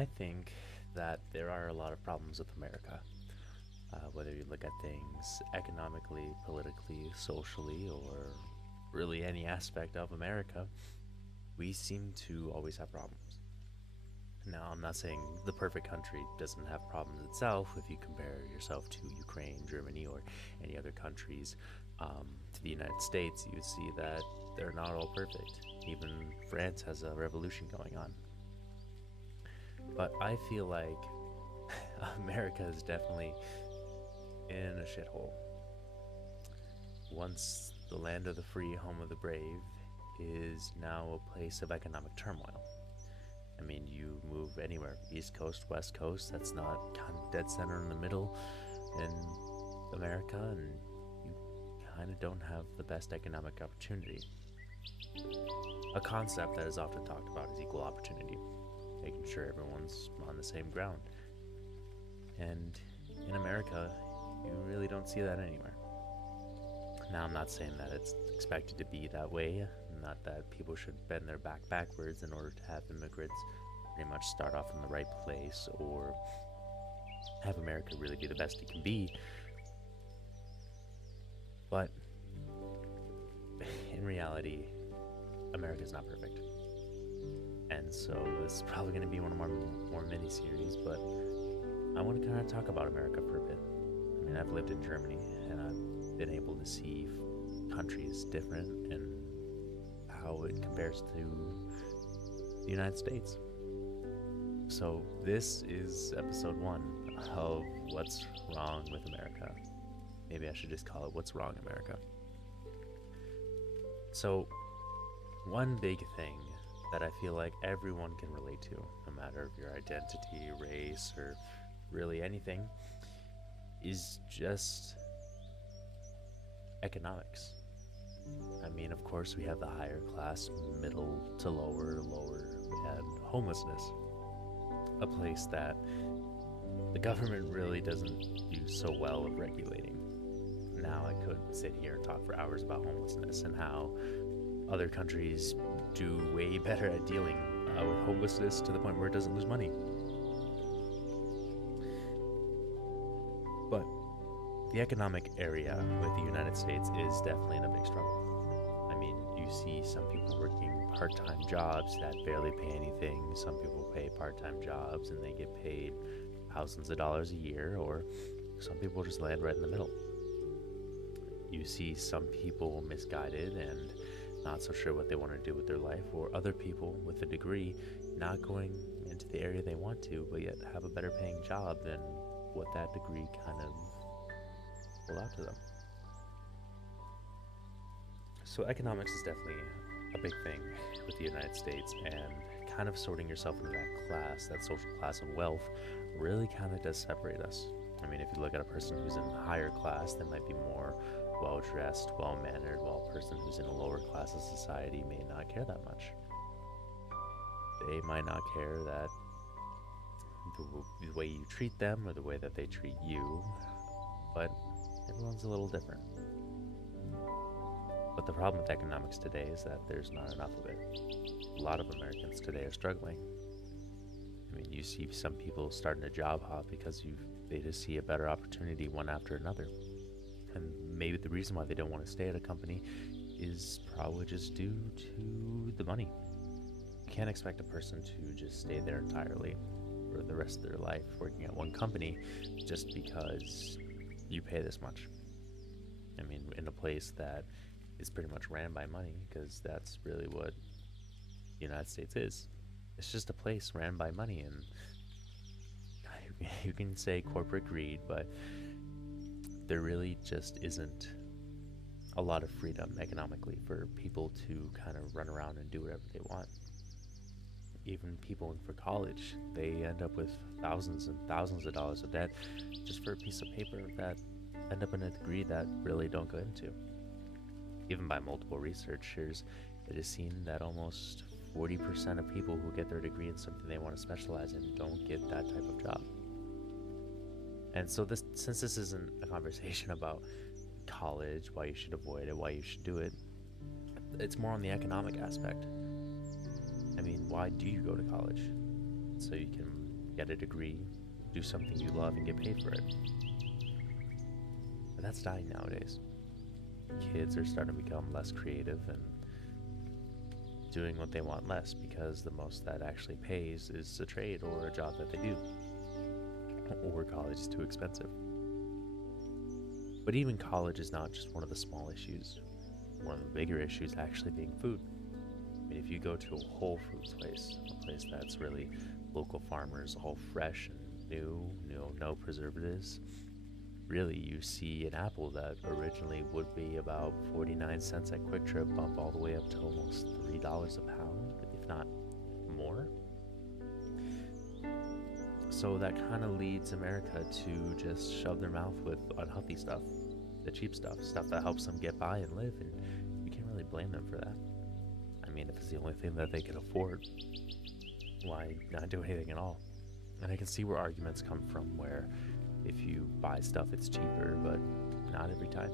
I think that there are a lot of problems with America. Whether you look at things economically, politically, socially, or really any aspect of America, we seem to always have problems. Now, I'm not saying the perfect country doesn't have problems itself. If you compare yourself to Ukraine, Germany, or any other countries, to the United States, you would see that they're not all perfect. Even France has a revolution going on. But I feel like America is definitely in a shithole. Once the land of the free, home of the brave, is now a place of economic turmoil. I mean, you move anywhere, East Coast, West Coast, that's not kind of dead center in the middle in America, and you kind of don't have the best economic opportunity. A concept that is often talked about is equal opportunity, making sure everyone's on the same ground. And in America, you really don't see that anywhere. Now, I'm not saying that it's expected to be that way, not that people should bend their back backwards in order to have immigrants pretty much start off in the right place or have America really be the best it can be. But in reality, America's not perfect. And so this is probably going to be one of my more mini series, but I want to kind of talk about America for a bit. I mean, I've lived in Germany and I've been able to see countries different and how it compares to the United States. So this is episode 1 of What's Wrong with America. Maybe I should just call it What's Wrong America. So one big thing that I feel like everyone can relate to, no matter of your identity, race, or really anything, is just economics. I mean, of course, we have the higher class, middle to lower, and homelessness. A place that the government really doesn't do so well of regulating. Now, I could sit here and talk for hours about homelessness and how other countries do way better at dealing with homelessness to the point where it doesn't lose money. But the economic area with the United States is definitely in a big struggle. I mean, you see some people working part-time jobs that barely pay anything. Some people pay part-time jobs and they get paid thousands of dollars a year, or some people just land right in the middle. You see some people misguided and not so sure what they want to do with their life, or other people with a degree not going into the area they want to, but yet have a better paying job than what that degree kind of pulled out to them. So economics is definitely a big thing with the United States, and kind of sorting yourself into that class, that social class of wealth, really kind of does separate us. I mean, if you look at a person who's in a higher class, they might be more well-dressed, well-mannered, while a person who's in a lower class of society may not care that much. They might not care that the way you treat them or the way that they treat you, but everyone's a little different. But the problem with economics today is that there's not enough of it. A lot of Americans today are struggling. I mean, you see some people starting a job hop because they just see a better opportunity one after another. And maybe the reason why they don't want to stay at a company is probably just due to the money. You can't expect a person to just stay there entirely for the rest of their life working at one company just because you pay this much. I mean, in a place that is pretty much ran by money, because that's really what the United States is. It's just a place ran by money, and you can say corporate greed, but there really just isn't a lot of freedom economically for people to kind of run around and do whatever they want. Even people for college, they end up with thousands and thousands of dollars of debt just for a piece of paper that end up in a degree that really don't go into. Even by multiple researchers, it is seen that almost 40% of people who get their degree in something they want to specialize in don't get that type of job. And so since this isn't a conversation about college, why you should avoid it, why you should do it, it's more on the economic aspect. I mean, why do you go to college? So you can get a degree, do something you love, and get paid for it. But that's dying nowadays. Kids are starting to become less creative and doing what they want less because the most that actually pays is a trade or a job that they do. Or college is too expensive. But even college is not just one of the small issues. One of the bigger issues actually being food. I mean, if you go to a Whole Foods place, a place that's really local farmers, all fresh and new, no preservatives, really you see an apple that originally would be about 49 cents at Quick Trip bump all the way up to almost $3 a pound, if not more. So that kind of leads America to just shove their mouth with unhealthy stuff, the cheap stuff that helps them get by and live, and you can't really blame them for that. I mean, if it's the only thing that they can afford, why not do anything at all? And I can see where arguments come from where if you buy stuff it's cheaper, but not every time.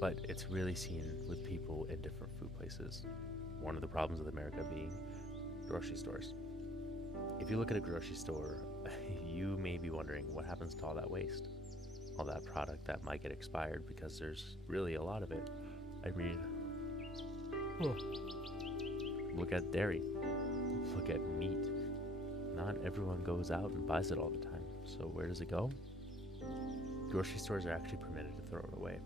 But it's really seen with people in different food places. One of the problems with America being grocery stores. If you look at a grocery store, you may be wondering what happens to all that waste, all that product that might get expired, because there's really a lot of it. I mean, look at dairy, look at meat. Not everyone goes out and buys it all the time. So where does it go? Grocery stores are actually permitted to throw it away.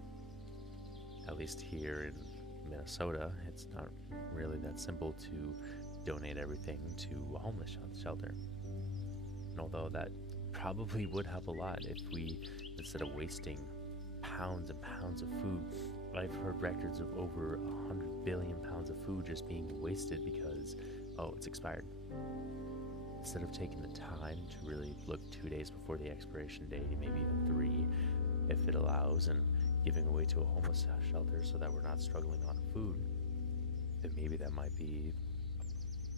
At least here in Minnesota, it's not really that simple to donate everything to a homeless shelter. And although that probably would help a lot if we, instead of wasting pounds and pounds of food, I've heard records of over 100 billion pounds of food just being wasted because, it's expired. Instead of taking the time to really look 2 days before the expiration date, maybe even 3, if it allows, and giving away to a homeless shelter so that we're not struggling on food, then maybe that might be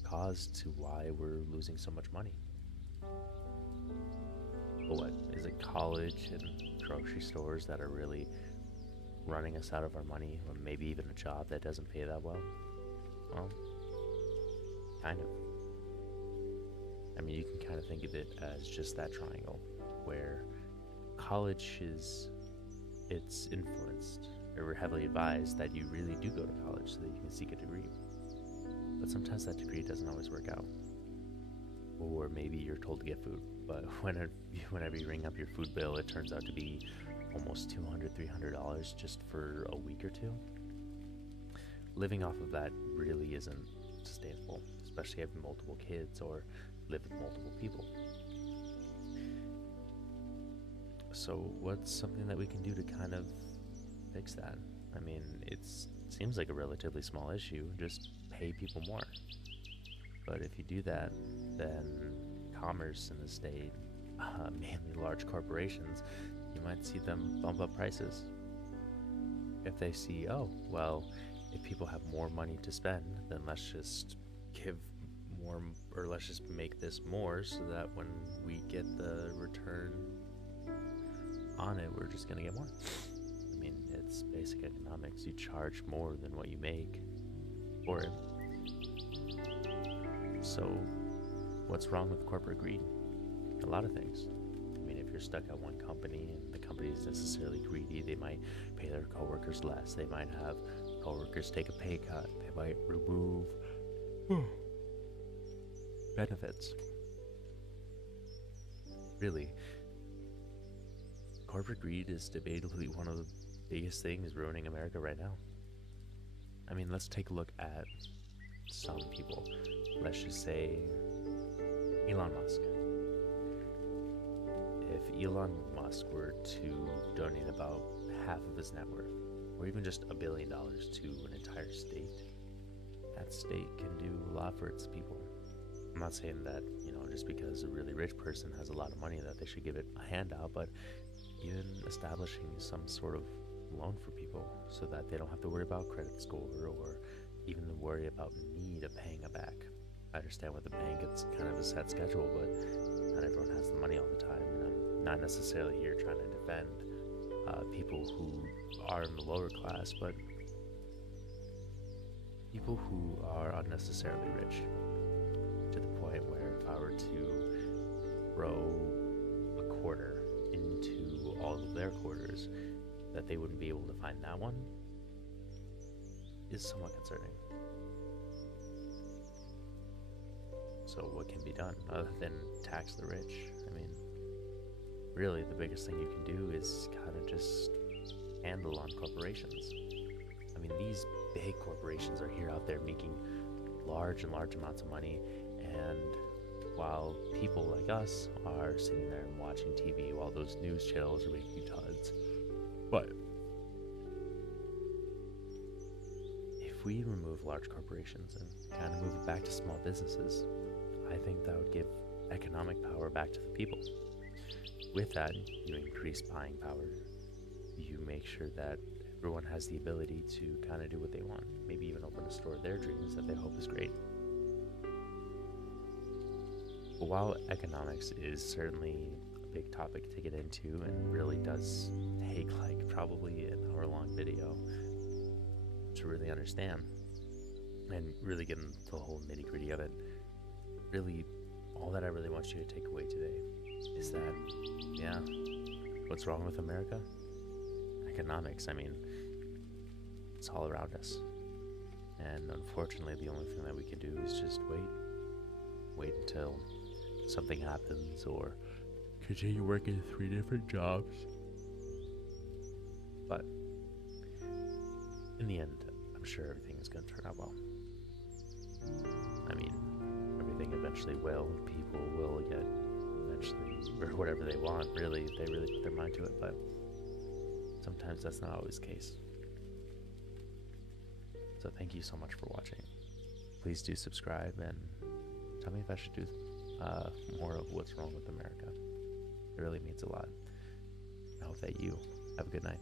cause to why we're losing so much money. But what, is it college and grocery stores that are really running us out of our money, or maybe even a job that doesn't pay that well? Well, kind of. I mean, you can kind of think of it as just that triangle, where college it's influenced, or heavily advised that you really do go to college so that you can seek a degree. But sometimes that degree doesn't always work out. Or maybe you're told to get food, but whenever you ring up your food bill, it turns out to be almost $200, $300 just for a week or two. Living off of that really isn't sustainable, especially having multiple kids or live with multiple people. So what's something that we can do to kind of fix that? I mean, it seems like a relatively small issue, just pay people more. But if you do that, then commerce in the state, mainly large corporations, you might see them bump up prices. If they see, if people have more money to spend, then let's just give more, or let's just make this more so that when we get the return on it, we're just going to get more. I mean, it's basic economics. You charge more than what you make for it. So what's wrong with corporate greed? A lot of things. I mean, if you're stuck at one company and the company is necessarily greedy, they might pay their coworkers less. They might have coworkers take a pay cut. They might remove benefits. Really, corporate greed is debatably one of the biggest things ruining America right now. I mean, let's take a look at some people. Let's just say Elon Musk. If Elon Musk were to donate about half of his net worth, or even just $1 billion to an entire state, that state can do a lot for its people. I'm not saying that, just because a really rich person has a lot of money that they should give it a handout, but even establishing some sort of loan for people so that they don't have to worry about credit score or even worry about need of paying it back. I understand with the bank it's kind of a set schedule, but not everyone has the money all the time, and I'm not necessarily here trying to defend people who are in the lower class, but people who are unnecessarily rich. if I were to throw a quarter into all of their quarters, that they wouldn't be able to find that one is somewhat concerning. So what can be done other than tax the rich? I mean, really the biggest thing you can do is kind of just handle on corporations. I mean, these big corporations are here out there making large amounts of money, and while people like us are sitting there and watching TV while those news channels are making tons. But if we remove large corporations and kind of move it back to small businesses, I think that would give economic power back to the people. With that, you increase buying power. You make sure that everyone has the ability to kind of do what they want. Maybe even open a store of their dreams that they hope is great. But while economics is certainly a big topic to get into and really does take like probably an hour-long video to really understand and really get into the whole nitty-gritty of it, really all that I really want you to take away today is that, yeah, what's wrong with America? Economics. I mean, it's all around us. And unfortunately, the only thing that we can do is just wait until something happens or continue working 3 different jobs. But in the end, I'm sure everything is going to turn out well. I mean, everything eventually will. People will get eventually, or whatever they want, really, if they really put their mind to it. But sometimes that's not always the case. So thank you so much for watching. Please do subscribe and tell me if I should do more of what's wrong with America. It really means a lot. I hope that you have a good night.